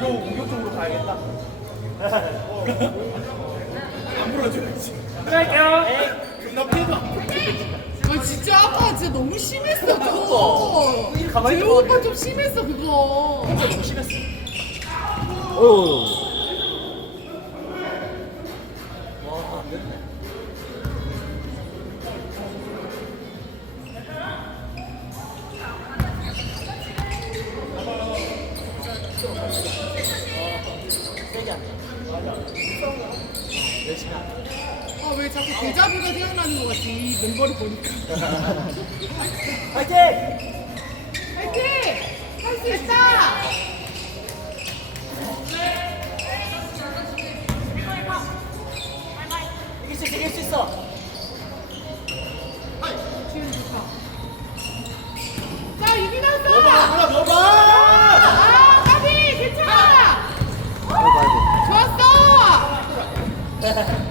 이거 공격적으로 가야겠다. 안 물어줘야지. 들어갈게요. 나 피해도 안아 진짜 아까 진짜 너무 심했어 그거 가만히 재호 오빠 좀 심했어 그거 조심했어. 오. 아 왜 자꾸 데자부가 생각나는 것 같지 이 멤버를 보니까 파이팅! 파이팅! 할 수 있다! Yeah.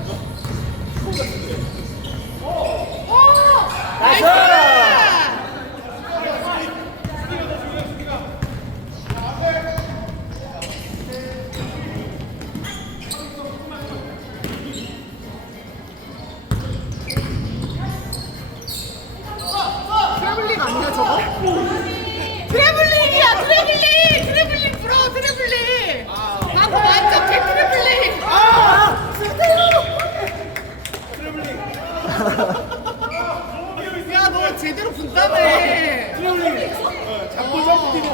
야 너 제대로 분담해 트래블링. 어, 잡고 잡고 뛰고.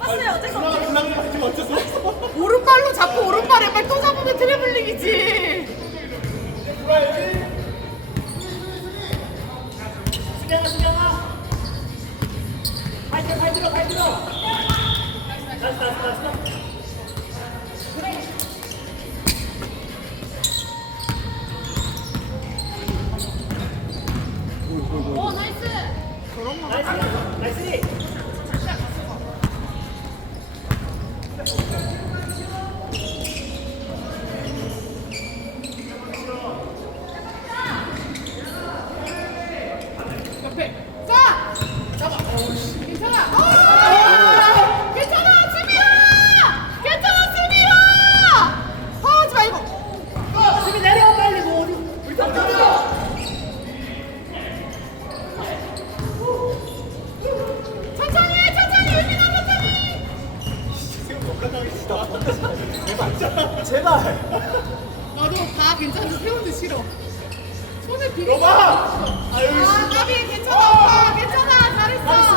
봤어요. 어쩔 수 없죠. 올라가는 거 지금 어쩔 수 없어. 오른발로 잡고 오른발 왼발 또 잡으면 트래블링이지 수경아, 수경아. 발 들어, 발 들어, 발 들어. 나이스, 나이스, 나이스, 나이스. 옆에 자 잡아 괜찮아 어! 괜찮아 수미야 괜찮아 수미야 파하지 말고 수비 내려, 빨리. 뭐, 어디. 우리 다 뛰어. 천천히 해 천천히 유빈아 천천히 제발, 제발. 나도 다 괜찮은데 세운데 싫어. 손에 비비 넣어봐. 아유, 아 까비 괜찮아 오빠. 괜찮아. 잘했어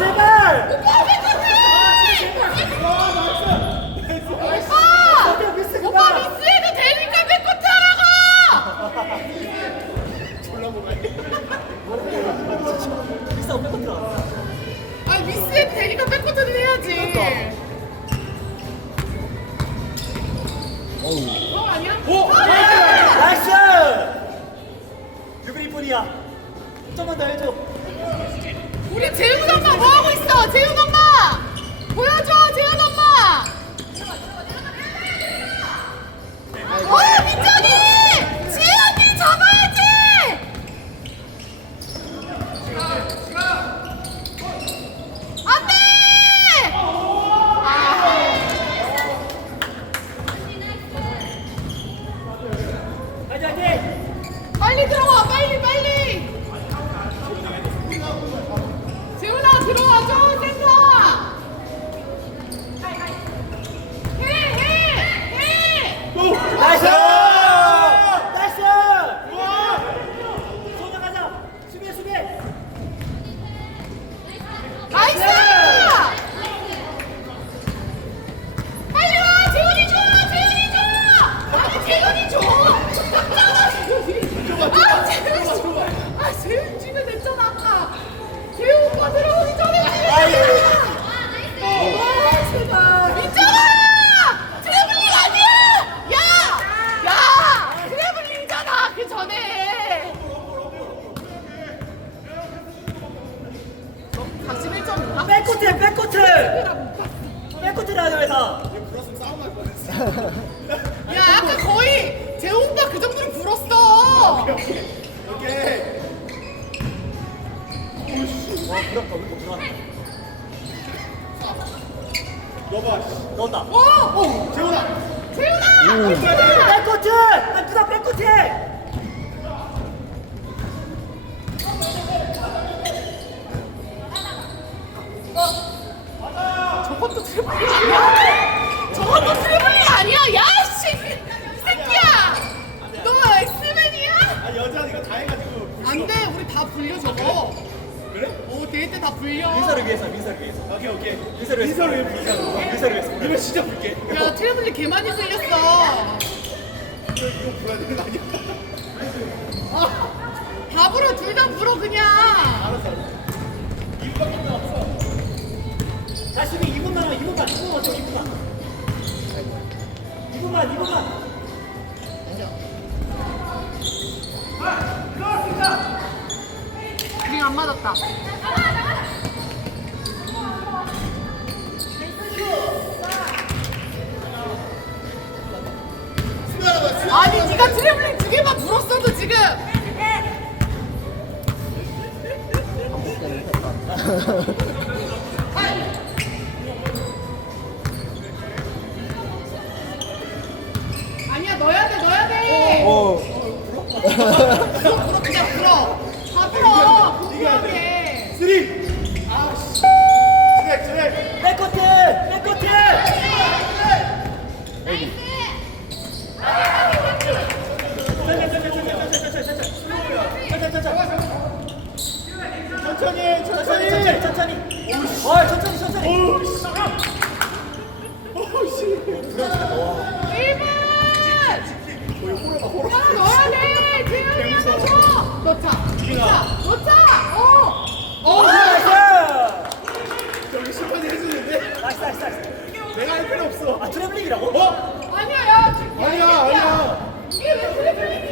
제발. 오빠 왜 그래 아, 오빠 미스, 오빠 미스해도 되니까 백코트 하라고 미스 없는 거 들어. 아니 미스해도 되니까 백코트는 해야지 어 아니야? 오! 어, 나이스! 유빈이 뿐이야. 좀만 더 해줘. 깨끗이라요에서 야 아까 거의 제 오빠 그 정도로 불었어. 넣었다. 어? 와, 어? 재훈아. 어, 재훈아. 깨끗이! 아, 누가 깨끗이! 저것도 트리플이 아니야? 저것도 트리플이 아니야? 야, 씨! 이 새끼야! 너 엑스맨이야? 아, 여자 이거 다 해가지고. 안 돼, 우리 다 불려, 저거. 그래? 오, 데이트 다 불려. 민서를 위해서 민서를 위해서 오케이, 오케이. 민서를 위해서 민서를 위해서. 민서를 위해서 이거 진짜 불게. 야, 트리플이 개 많이 불렸어. 이거 이거 불어야 되는 거 아니야? 다 불어, 둘 다 불어, 그냥. 알았어. 이거밖에 없어. 자 수비 2분만 하면 2분만 2분만 줘 2분만 2분만 2분만 그냥 안 맞았다. 아니, 네가 트래블링 두 개만 불었어도 지금. 불어, 그냥 불어. 다 불어. 궁금하게. 쓰리. 아, 씨. 트랙, 트랙. 백코트! 백코트! 해, 천천히 천천히. 천천히 천천히 와 천천히 천천히 오우, 씨. 오우, 씨. 1분! 하나 넣어야 돼! 재현이 하나 줘! 넣자! 넣자! 넣자! 어! 오 나이스 여기 심판이 해주는데? 나이스 나이스 나이스 내가 할 필요 없어. 아 트래블링이라고? 어? 아니야, 야! 지금 아니야, 야, 아니야. 이게 왜 트래블링이야?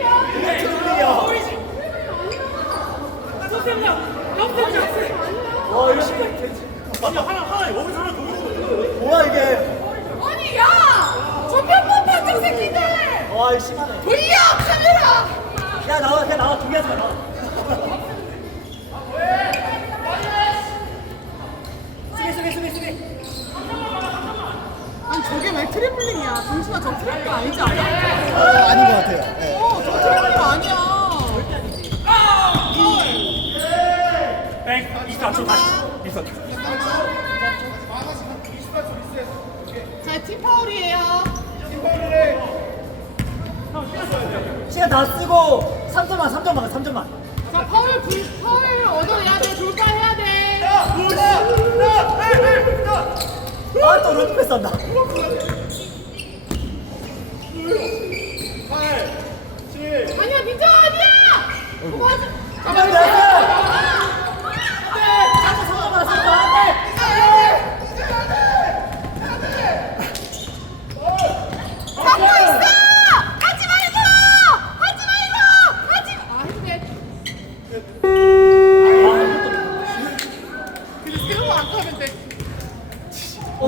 24초 다시 24초 자, 팀파울이에요. 시간 다 쓰고 3점만 3점만 3점만 자, 파울, 불, 파울 얻어야 돼. 돌파 해야 돼. 아또 런닝패스 한다 아니야, 민정 아니야! 어, 그거 하지.